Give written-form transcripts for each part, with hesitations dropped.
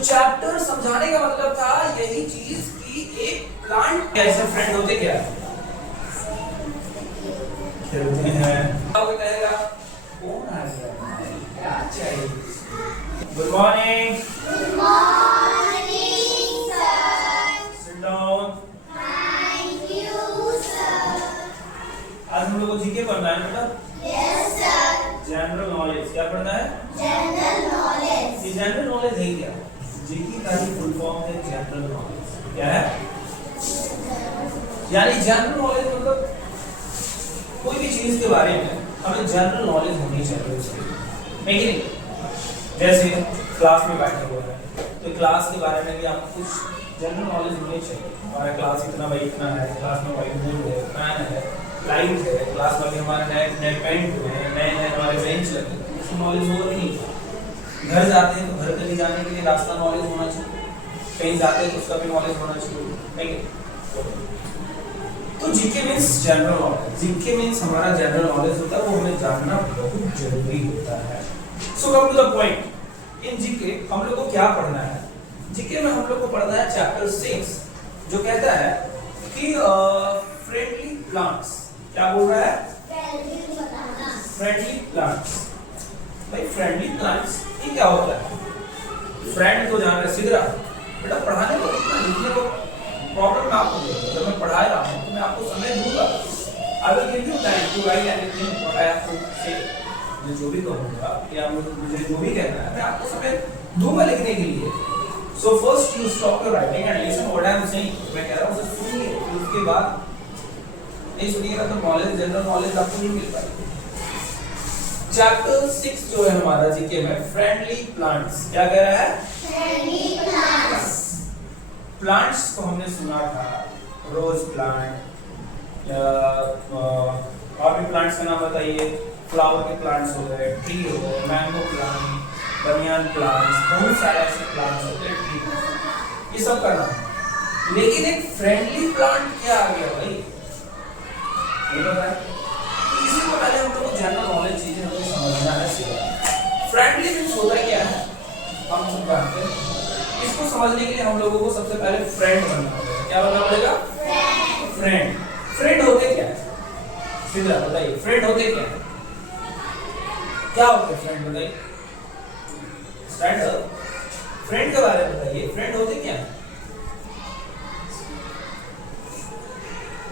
Chapter समझाने का मतलब था यही चीज कि एक प्लांट कैसे फ्रेंड होते क्या खेलते हैं। अब कहेगा कौन आ गया, क्या चाहिए। Good morning. Good morning sir. Sit down. Thank you sir. आज हम लोग को जीके पढ़ना है बेटा। Yes sir. जनरल नॉलेज क्या पढ़ना है? General knowledge. ये जनरल नॉलेज है क्या? जीके का ही फुल फॉर्म है जनरल नॉलेज। क्या है? यानी जनरल नॉलेज मतलब कोई भी चीज के बारे में हमें जनरल नॉलेज होनी चाहिए उसकी, है कि नहीं? जैसे क्लास में बैठे हुए हैं तो क्लास के बारे में भी आपको कुछ जनरल नॉलेज होनी चाहिए। हमारा क्लास इतना बाई इतना है, क्लास में व्हाइट बोर्ड है, फैन है, लाइट है, क्लास में भी हमारे नए पेंट हुए हैं, नए हमारे बेंच लगे हैं, इसकी नॉलेज होगा नहीं। घर जाते हैं तो घर कहीं जाने के लिए रास्ता नॉलेज होना चाहिए, कहीं जाते हैं तो उसका भी नॉलेज होना चाहिए। तो GK means general knowledge. GK means हमारा जनरल नॉलेज होता है, वो हमें जानना बहुत जरूरी होता है। So come to the point, in GK हम लोग को क्या पढ़ना है? जीके में हम लोग को पढ़ना है चैप्टर 6 जो कहता है कि फ्रेंडली प्लांट्स। क्या बोल रहा है? Friendly plants. भाई फ्रेंडली प्लांट्स ये क्या होता है? फ्रेंड तो जान रहे सिगरा बेटा, पढ़ाने को इतना लिखने को प्रॉब्लम मैं आपको दूंगा। जब मैं पढ़ा रहा हूँ तो मैं आपको समय दूंगा। I will give you time to write anything what I have to say. मैं जो भी कहूँगा या मुझे जो भी कहना है मैं आपको समय दूंगा लिखने के लिए। So first you stop your writing and listen what I am saying. मैं कह रहा हूँ उसे सुनिए, फिर उसके बाद नहीं सुनिएगा तो नॉलेज, जनरल नॉलेज आपको नहीं मिल पाएगी। चैप्टर 6 जो है हमारा जीके में फ्रेंडली प्लांट्स। क्या कह रहा है? Friendly plants. प्लांट्स को हमने सुना था, रोज प्लांट या और भी प्लांट्स का नाम बताइए। फ्लावर के प्लांट्स हो गए, ट्री हो गए, मैंगो प्लांट, बनियान प्लांट्स, बहुत सारे ऐसे प्लांट्स होते हैं, ट्री, ये सब करना है। लेकिन एक फ्रेंडली प्लांट क्या आ गया भाई, ये पता है? इसी को पहले हम लोग को जनरल नॉलेज चीजें हमें समझना है। फ्रेंडली मींस होता क्या है हम सब जानते हैं। इसको समझने के लिए हम लोगों को सबसे पहले फ्रेंड बनना पड़ेगा। क्या बनना पड़ेगा? फ्रेंड। फ्रेंड होते क्या है? सीधा बताइए, फ्रेंड होते क्या है? क्या होते हैं फ्रेंड बताइए? Stand up. फ्रेंड के बारे में बताइए, फ्रेंड होते क्या है?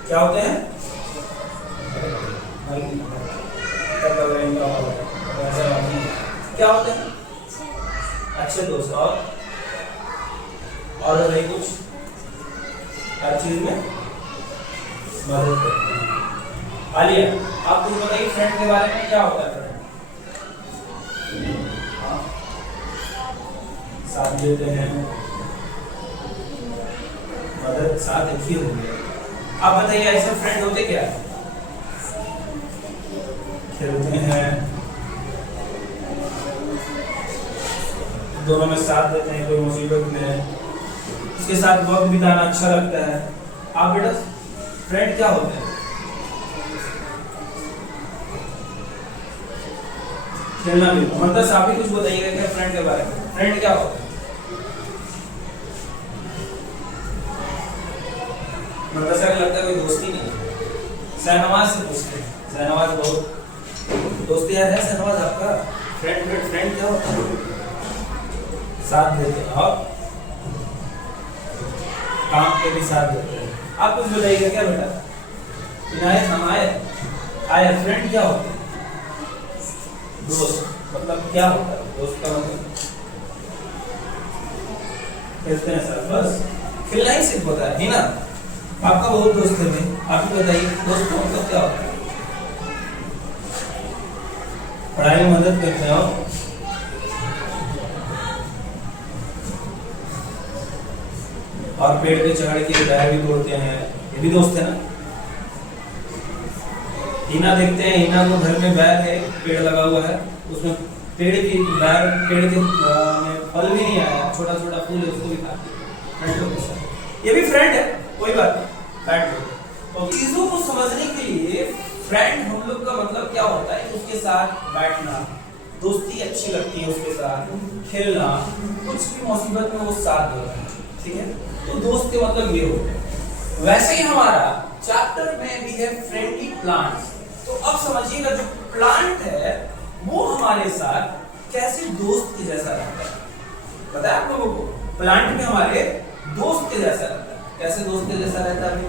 क्या होते हैं? क्या होते हैं? अच्छे दोस्त और नहीं कुछ हर चीज में मदद करते हैं। आलिया आप कुछ बताइए फ्रेंड के बारे में, क्या होता है फ्रेंड? साथ देते हैं, मदद, साथ एक ही हो गया। आप बताइए ऐसे फ्रेंड होते क्या है? खेलते हैं, दोनों में साथ देते हैं, कोई मुसीबत में है उसके साथ वक्त बिताना अच्छा लगता है। आप बेटा फ्रेंड क्या होते हैं? खेलना भी। मतलब आप ही कुछ बताइएगा क्या फ्रेंड के बारे में? फ्रेंड क्या होता है? मतलब ऐसा लगता है कोई दोस्ती नहीं है। शहनवाज से पूछते हैं, शहनवाज बहुत दोस्ती यार है शहनवाज आपका? फ्रेंड क्या होता है? साथ देते हैं और काम के भी साथ देते हैं। आप कुछ बताइएगा क्या बेटा? इनायत हम आए फ्रेंड क्या होता है? दोस्त। मतलब क्या होता है दोस्त का मतलब? खेलते हैं सर, बस खिलना ही सिर्फ होता है ना? आपका बहुत दोस्त है भाई, आप ही बताइए दोस्त का मतलब क्या होता है? पढ़ाई में मदद करते हो और पेड़ पे चढ़ के डाय भी तोड़ते हैं, ये भी दोस्त है ना? हिना देखते हैं, हिना को घर में बैग है, पेड़ लगा हुआ है, उसमें पेड़ की बैग, पेड़ के फल भी नहीं आया, छोटा छोटा फूल है, उसको भी खाते हैं। ये भी फ्रेंड है, कोई बात नहीं, बैठ लो। तो चीजों को समझने के लिए फ्रेंड हम लोग का मतलब क्या होता है? उसके साथ बैठना, दोस्ती अच्छी लगती है उसके साथ, खेलना, कुछ भी मुसीबत में वो साथ देता है, ठीक है। तो दोस्त के मतलब ये होते हैं। वैसे ही हमारा चैप्टर में भी है फ्रेंडली प्लांट्स। तो अब समझिएगा जो प्लांट है वो हमारे साथ कैसे दोस्त के जैसा रहता है। पता है आप लोगों को, प्लांट में हमारे दोस्त के जैसा रहता है। कैसे दोस्त के जैसा रहता है?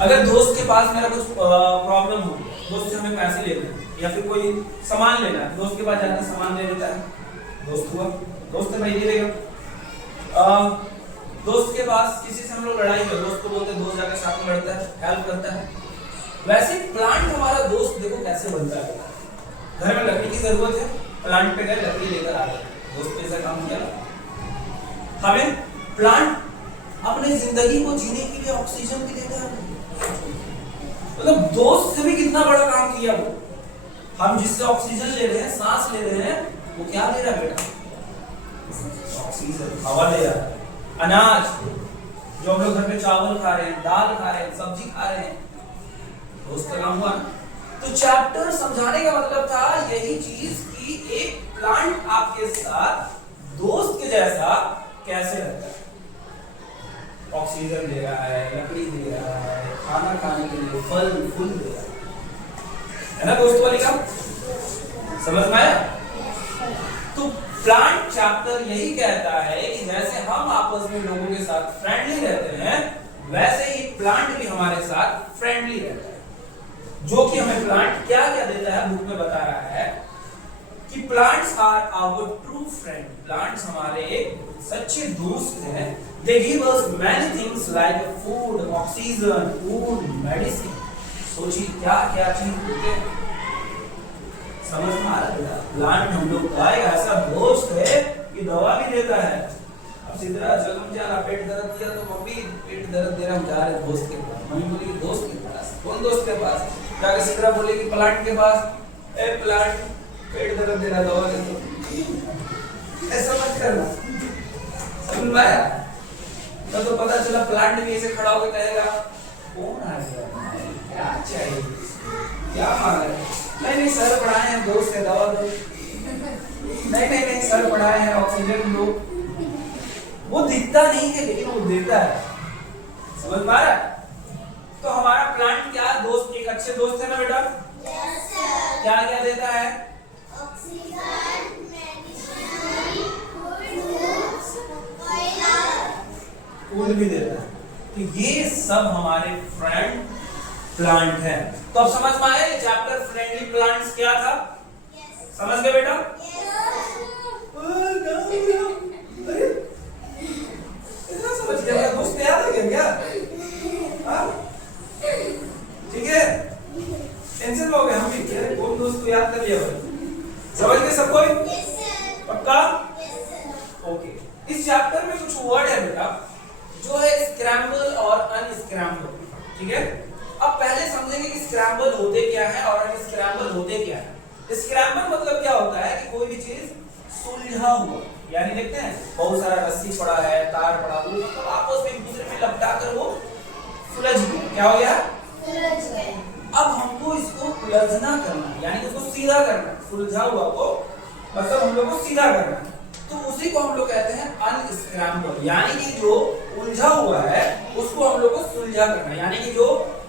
अगर दोस्त के पास मेरा कुछ प्रॉब्लम हो, दोस्त से हमें पैसे लेने हैं या फिर कोई सामान लेना है, दोस्त के पास जाकर सामान ले लेता है, दोस्त हुआ, दोस्त भाई दे देगा। दोस्त के पास किसी से हम लोग लड़ाई कर, दोस्त को बोलते हैं, दोस्त जाकर साथ में लड़ता है, हेल्प करता है। वैसे प्लांट हमारा दोस्त देखो कैसे बनता है। घर में लकड़ी की जरूरत है, प्लांट पे गए लकड़ी लेकर आ गए, दोस्त कैसा काम किया। हमें प्लांट अपने जिंदगी को जीने के लिए ऑक्सीजन भी देता है, मतलब दोस्त से भी कितना बड़ा काम किया वो। हम जिससे ऑक्सीजन ले रहे हैं, सांस ले रहे हैं, वो क्या ले रहा है बेटा? ऑक्सीजन, हवा ले रहा है। अनाज, जो हम लोग घर पे चावल खा रहे हैं, दाल खा रहे हैं, सब्जी खा रहे हैं, दोस्त का काम हुआ। तो चैप्टर समझाने का मतलब था यही चीज कि एक प्लांट आपके साथ दोस्त के जैसा कैसे रहता है। ऑक्सीजन दे रहा है, लकड़ी दे रहा है, खाना खाने के लिए फल फूल दे रहा है ना दोस्त वाली काम। समझ में आया? तो प्लांट चैप्टर यही कहता है कि जैसे हम आपस में लोगों के साथ फ्रेंडली रहते हैं, वैसे ही प्लांट भी हमारे साथ फ्रेंडली रहता है। जो कि हमें प्लांट क्या क्या देता है, बुक में बता रहा है कि plants are our true friend. Plants हमारे सच्चे दोस्त हैं। They give us many things like food, oxygen, food, medicine. सोचिए क्या क्या चीज देते हैं। समझ में आ रहा है? प्लांट हम लोग का एक ऐसा दोस्त है कि दवा भी देता है। अब सिद्धरा जगम जाना, पेट दर्द दिया तो मम्मी पेट दर्द दे रहा, हम जा रहे दोस्त के पास। मम्मी बोली दोस्त के पास। कौन दोस्त के पास? जाकर सिद्धरा बोले कि प्लांट के पास। ए प्लांट पेट दर्द दे रहा, दवा दे दो। ऐसा मत करना, समझ में आया? तो पता चला प्लांट भी ऐसे खड़ा होकर कहेगा कौन आ गया, क्या चाहिए, क्या मांग रहे? नहीं सर पढ़ाए हैं, दोस्त है, दवा दो। नहीं सर पढ़ाए हैं, ऑक्सीजन दो। वो दिखता नहीं है लेकिन वो देता है। समझ पा रहा? तो हमारा प्लांट क्या दोस्त, एक अच्छे दोस्त है ना बेटा? Yes, sir. क्या क्या देता है? Oxygen, medicine, fruits, oil. फूल भी देता है। तो ये सब हमारे फ्रेंड प्लांट है। तो अब समझ में आया ये चैप्टर फ्रेंडली प्लांट्स क्या था? Yes. समझ गए बेटा? Yes. इतना समझ गया, दोस्त याद आ गया क्या? ठीक है, टेंशन हो गया हम भी, यार कौन दोस्त को याद कर लिया भाई। समझ गए सब कोई? Yes, sir. पक्का? Yes, sir. ओके। इस चैप्टर में कुछ वर्ड है बेटा जो है स्क्रैम्बल और अनस्क्रैम्बल, ठीक है। अब पहले समझेंगे कि स्क्रैम्बल होते क्या है और अनस्क्रैम्बल होते क्या है। स्क्रैम्बल मतलब क्या होता है कि कोई भी चीज सुलझा हुआ, यानी देखते हैं बहुत सारा रस्सी पड़ा है, तार पड़ा हुआ, मतलब आपस में एक दूसरे में लपटा कर वो सुलझ गया। क्या हो गया? सुलझ गए। अब हमको इसको उलझना करना है, यानी उसको सीधा करना है। सुलझा हुआ को मतलब हम लोग को सीधा करना है, तो उसी को हम लोग कहते हैं अनस्क्रैम्बल। यानी कि जो उलझा हुआ है उसको हम लोग को सुलझा करना है, यानी कि जो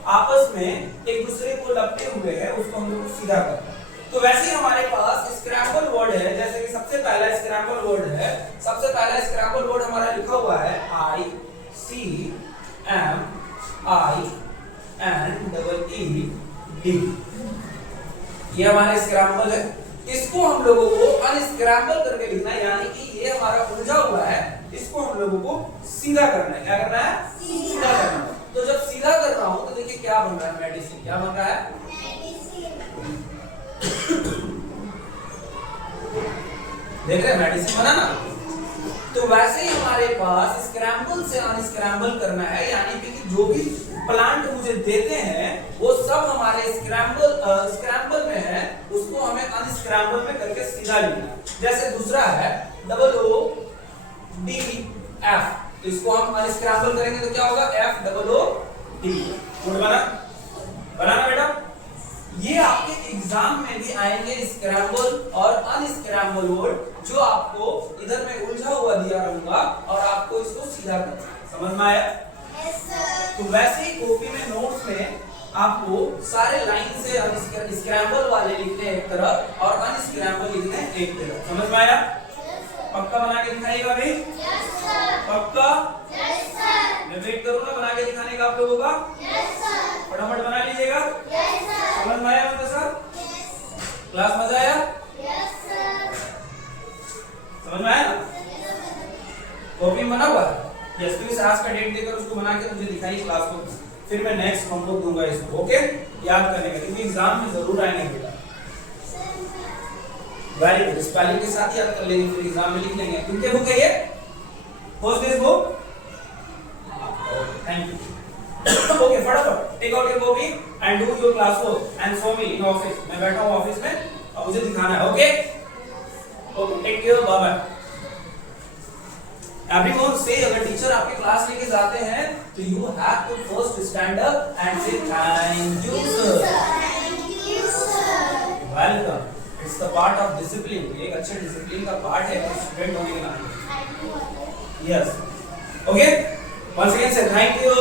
आपस में एक दूसरे को लपटे हुए हैं उसको हम लोग को सीधा करना है। तो वैसे ही हमारे पास स्क्रैम्बल वर्ड है, जैसे कि सबसे पहला स्क्रैम्बल वर्ड है, सबसे पहला स्क्रैम्बल वर्ड हमारा लिखा हुआ है ICMIND। ये हमारा स्क्रैम्बल है। इसको हम लोगों को अनस्क्रैम्बल करके लिखना है, यानी कि ये हमारा उलझा हुआ है, इसको हम लोगों को सीधा करना है। क्या करना है? सीधा करना है। तो जब सीधा कर रहा हूं तो देखिए क्या बन रहा है, मेडिसिन। क्या बन रहा है? देख रहे हैं मेडिसिन बना ना। तो वैसे ही हमारे पास स्क्रैम्बल से अनस्क्रैम्बल करना है, यानी कि जो भी प्लांट मुझे देते हैं वो सब हमारे स्क्रैम्बल में है, उसको हमें अनस्क्रैम्बल में करके सीधा लिखना है। जैसे दूसरा है OODF, तो इसको हम अनस्क्रैम्बल करेंगे तो क्या होगा? FOOD। बनाना बेटा। ये आपके एग्जाम में भी दिखाएंगे स्क्रैम्बल और अनस्क्रैम्बल वर्ड, जो आपको इधर में उलझा हुआ दिया रहूंगा और आपको इसको सीधा करना है। समझ में आया? Yes, sir. तो वैसे ही कॉपी में नोट्स में आपको सारे लाइन से स्क्रैम्बल वाले लिखने हैं एक तरफ और अनस्क्रैम्बल लिखने हैं एक तरफ। समझ में आया? Yes, sir. पक्का बना के दिखाइएगा भाई? Yes, sir. पक्का? Yes, sir. मैं वेट करूंगा बना के दिखाने का आप लोगों का। Yes, sir. फटाफट बना लीजिएगा। Yes, sir. समझ में आया मतलब सर? Yes. क्लास मजा आया? Yes, sir. समझ में आया ना? कॉपी में बना हुआ है? यस, प्लीज आज का डेट देकर उसको बना के मुझे दिखाइए क्लास को, फिर मैं नेक्स्ट होमवर्क दूंगा इसको। ओके, याद करने का, क्योंकि एग्जाम में जरूर आएंगे बेटा। वेरी गुड, स्पेलिंग के साथ याद कर लेंगे, फिर एग्जाम में लिख लेंगे। किनके बुक है ये? Whose this book? Thank you. Okay, फटाफट take out your copy and do your class work and show me in office. मैं बैठा हूं ऑफिस में और मुझे दिखाना है। Okay okay, take care, bye bye. Everyone say, अगर टीचर आपके क्लास लेके जाते हैं तो you have to first stand up and say thank you sir. Thank you, sir. Welcome. It's the part of discipline. ये एक अच्छे डिसिप्लिन का पार्ट है स्टूडेंट होने के नाते। Yes. Okay. Once again say thank you.